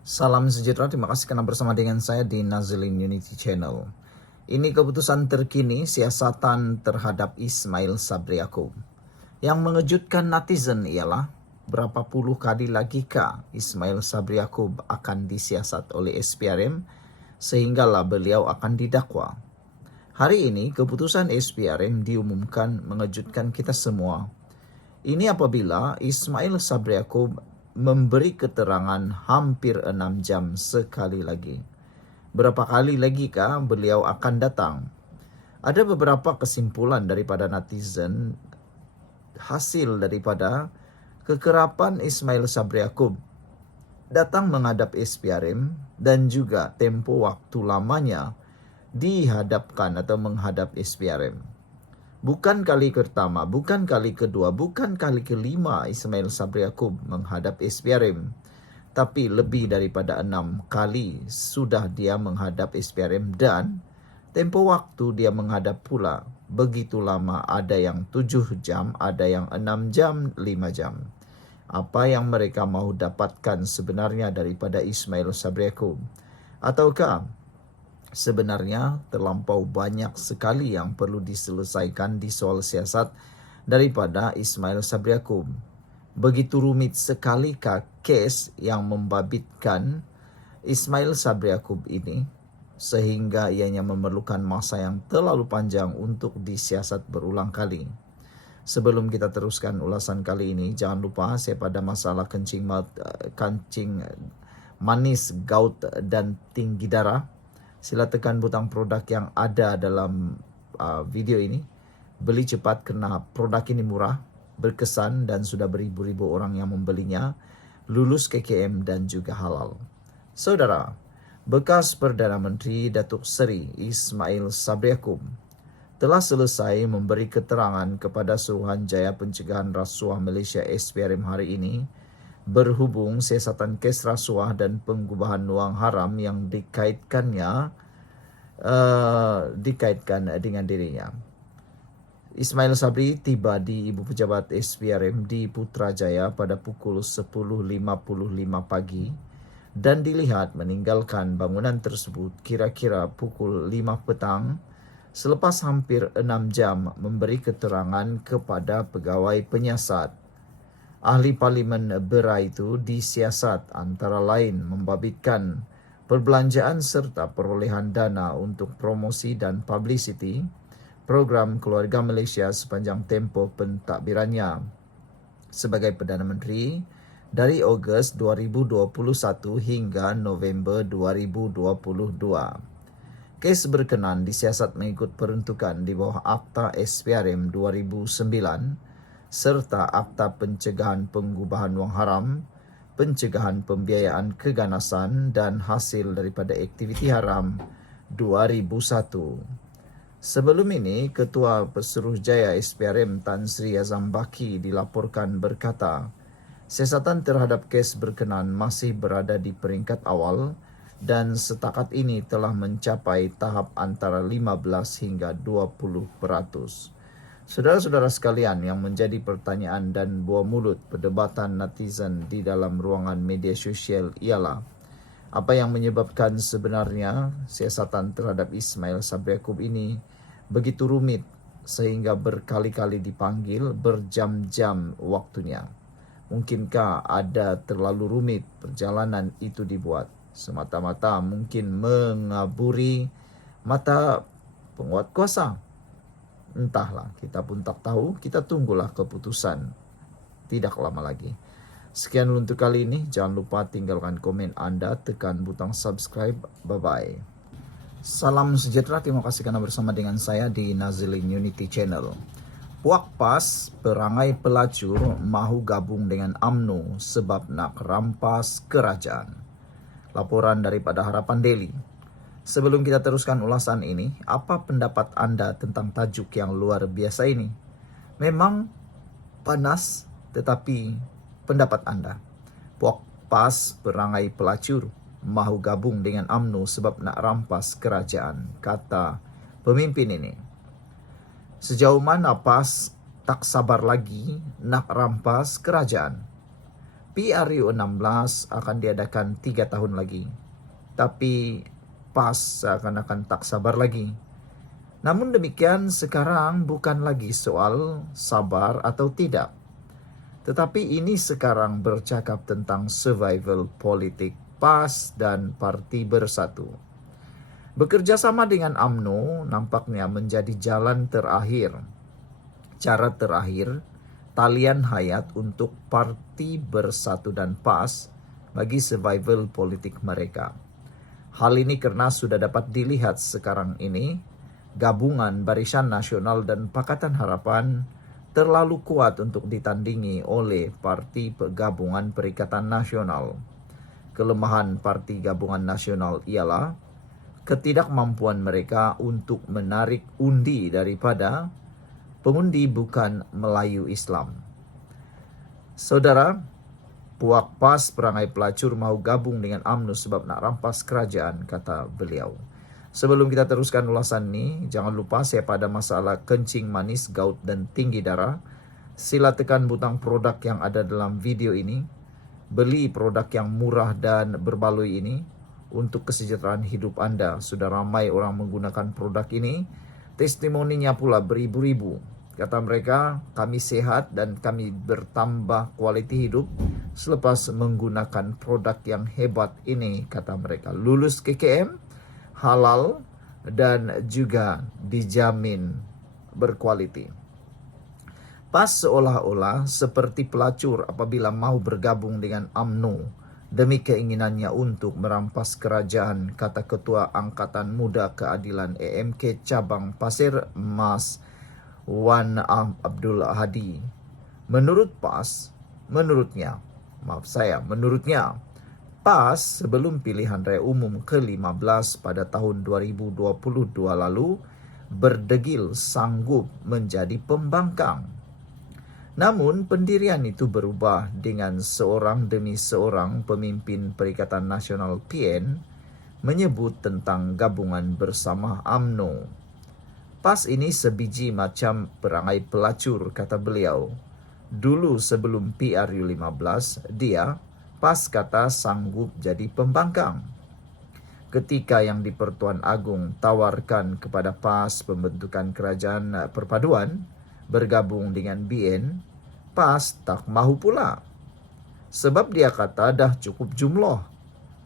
Salam sejahtera, terima kasih karena bersama dengan saya di Nazilin Unity Channel. Ini keputusan terkini siasatan terhadap Ismail Sabri Yaakob. Yang mengejutkan netizen ialah berapa puluh kali lagikah Ismail Sabri Yaakob akan disiasat oleh SPRM sehinggalah beliau akan didakwa. Hari ini keputusan SPRM diumumkan mengejutkan kita semua. Ini apabila Ismail Sabri Yaakob memberi keterangan hampir 6 jam sekali lagi. Berapa kali lagi kah beliau akan datang? Ada beberapa kesimpulan daripada netizen hasil daripada kekerapan Ismail Sabri Yaakob datang menghadap SPRM dan juga tempo waktu lamanya dihadapkan atau menghadap SPRM. Bukan kali pertama, bukan kali kedua, bukan kali kelima Ismail Sabri Yaakob menghadap SPRM. Tapi lebih daripada 6 kali sudah dia menghadap SPRM dan tempo waktu dia menghadap pula begitu lama. Ada yang 7 jam, ada yang 6 jam, 5 jam. Apa yang mereka mau dapatkan sebenarnya daripada Ismail Sabri Yaakob? Ataukah sebenarnya terlampau banyak sekali yang perlu diselesaikan di soal siasat daripada Ismail Sabri Yaakob? Begitu rumit sekalikah kes yang membabitkan Ismail Sabri Yaakob ini sehingga ianya memerlukan masa yang terlalu panjang untuk disiasat berulang kali? Sebelum kita teruskan ulasan kali ini, jangan lupa saya pada masalah kencing manis, gout dan tinggi darah. Sila tekan butang produk yang ada dalam video ini. Beli cepat karena produk ini murah, berkesan dan sudah beribu-ribu orang yang membelinya, lulus KKM dan juga halal. Saudara, bekas Perdana Menteri Datuk Seri Ismail Sabri Yaakob telah selesai memberi keterangan kepada Suruhanjaya Pencegahan Rasuah Malaysia SPRM hari ini berhubung siasatan kes rasuah dan pengubahan wang haram yang dikaitkan dengan dirinya. Ismail Sabri tiba di Ibu Pejabat SPRM di Putrajaya pada pukul 10.55 pagi dan dilihat meninggalkan bangunan tersebut kira-kira pukul 5 petang selepas hampir 6 jam memberi keterangan kepada pegawai penyiasat. Ahli Parlimen Berai itu disiasat antara lain membabitkan perbelanjaan serta perolehan dana untuk promosi dan publicity program Keluarga Malaysia sepanjang tempoh pentadbirannya sebagai Perdana Menteri dari Ogos 2021 hingga November 2022. Kes berkenan disiasat mengikut peruntukan di bawah Akta SPRM 2009 serta Akta Pencegahan Pengubahan Wang Haram, Pencegahan Pembiayaan Keganasan dan Hasil daripada Aktiviti Haram 2001. Sebelum ini, Ketua Pesuruhjaya SPRM Tan Sri Azam Baki dilaporkan berkata, siasatan terhadap kes berkenan masih berada di peringkat awal dan setakat ini telah mencapai tahap antara 15 hingga 20%. Saudara-saudara sekalian, yang menjadi pertanyaan dan buah mulut perdebatan netizen di dalam ruangan media sosial ialah apa yang menyebabkan sebenarnya siasatan terhadap Ismail Sabri Yaakob ini begitu rumit sehingga berkali-kali dipanggil, berjam-jam waktunya. Mungkinkah ada terlalu rumit perjalanan itu dibuat? Semata-mata mungkin mengaburi mata penguat kuasa. Entahlah, kita pun tak tahu, kita tunggulah keputusan tidak lama lagi. Sekian untuk kali ini, jangan lupa tinggalkan komen Anda, tekan butang subscribe, bye-bye. Salam sejahtera, terima kasih karena bersama dengan saya di Nazilin Unity Channel. Puak PAS, perangai pelacur mahu gabung dengan UMNO sebab nak rampas kerajaan. Laporan daripada Harapan Daily. Sebelum kita teruskan ulasan ini, apa pendapat Anda tentang tajuk yang luar biasa ini? Memang panas, tetapi pendapat Anda. Puak PAS perangai pelacur mahu gabung dengan UMNO sebab nak rampas kerajaan, kata pemimpin ini. Sejauh mana PAS tak sabar lagi nak rampas kerajaan? PRU 16 akan diadakan 3 tahun lagi. Tapi PAS seakan-akan tak sabar lagi. Namun demikian sekarang bukan lagi soal sabar atau tidak. Tetapi ini sekarang bercakap tentang survival politik PAS dan Parti Bersatu. Bekerja sama dengan UMNO nampaknya menjadi jalan terakhir, cara terakhir, talian hayat untuk Parti Bersatu dan PAS bagi survival politik mereka. Hal ini karena sudah dapat dilihat sekarang ini, gabungan Barisan Nasional dan Pakatan Harapan terlalu kuat untuk ditandingi oleh Parti Gabungan Perikatan Nasional. Kelemahan Parti Gabungan Nasional ialah ketidakmampuan mereka untuk menarik undi daripada pengundi bukan Melayu Islam. Saudara, puak PAS perangai pelacur mau gabung dengan UMNO sebab nak rampas kerajaan, kata beliau. Sebelum kita teruskan ulasan ini, jangan lupa siapa ada masalah kencing manis, gout dan tinggi darah, sila tekan butang produk yang ada dalam video ini. Beli produk yang murah dan berbaloi ini untuk kesejahteraan hidup Anda. Sudah ramai orang menggunakan produk ini. Testimoninya pula beribu-ribu. Kata mereka, kami sehat dan kami bertambah kualiti hidup selepas menggunakan produk yang hebat ini, kata mereka. Lulus KKM, halal, dan juga dijamin berkualiti. PAS seolah-olah seperti pelacur apabila mau bergabung dengan UMNO demi keinginannya untuk merampas kerajaan, kata Ketua Angkatan Muda Keadilan AMK Cabang Pasir Mas Wan Abdul Hadi. Menurut menurutnya, PAS sebelum pilihan raya umum ke-15 pada tahun 2022 lalu berdegil sanggup menjadi pembangkang. Namun pendirian itu berubah dengan seorang demi seorang pemimpin Perikatan Nasional PN menyebut tentang gabungan bersama UMNO. PAS ini sebiji macam perangai pelacur, kata beliau. Dulu sebelum PRU 15, PAS kata sanggup jadi pembangkang. Ketika yang di Pertuan Agung tawarkan kepada PAS pembentukan kerajaan perpaduan bergabung dengan BN, PAS tak mahu pula. Sebab dia kata dah cukup jumlah.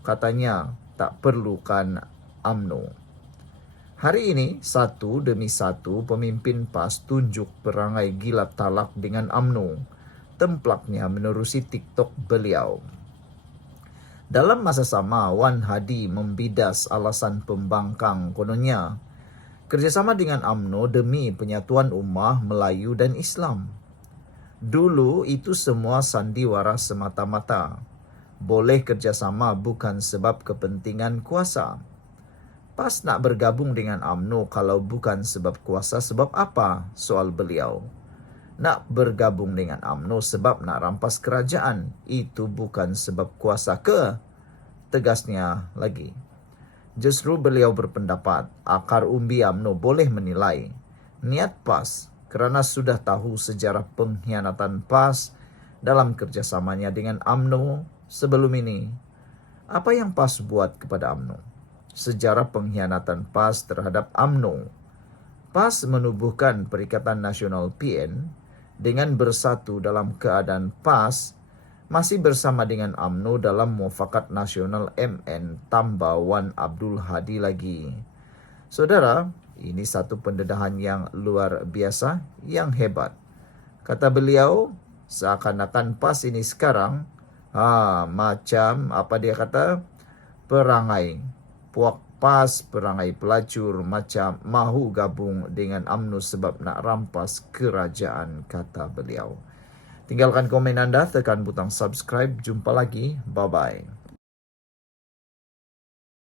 Katanya tak perlukan UMNO. Hari ini, satu demi satu pemimpin PAS tunjuk perangai gila talak dengan UMNO. Templaknya menerusi TikTok beliau. Dalam masa sama, Wan Hadi membidas alasan pembangkang kononnya. Kerjasama dengan UMNO demi penyatuan ummah Melayu dan Islam. Dulu itu semua sandiwara semata-mata. Boleh kerjasama bukan sebab kepentingan kuasa. PAS nak bergabung dengan UMNO kalau bukan sebab kuasa, sebab apa? Soal beliau. Nak bergabung dengan UMNO sebab nak rampas kerajaan. Itu bukan sebab kuasa ke? Tegasnya lagi. Justru beliau berpendapat akar umbi UMNO boleh menilai niat PAS kerana sudah tahu sejarah pengkhianatan PAS dalam kerjasamanya dengan UMNO sebelum ini. Apa yang PAS buat kepada UMNO? Sejarah pengkhianatan PAS terhadap UMNO. PAS menubuhkan Perikatan Nasional PN dengan bersatu dalam keadaan PAS masih bersama dengan UMNO dalam Muafakat Nasional MN tambah Wan Abdul Hadi lagi. Saudara, ini satu pendedahan yang luar biasa, yang hebat. Kata beliau, seakan-akan PAS ini sekarang macam apa dia kata, perangai puak PAS, perangai pelacur, macam mahu gabung dengan UMNO sebab nak rampas kerajaan, kata beliau. Tinggalkan komen anda, tekan butang subscribe. Jumpa lagi. Bye-bye.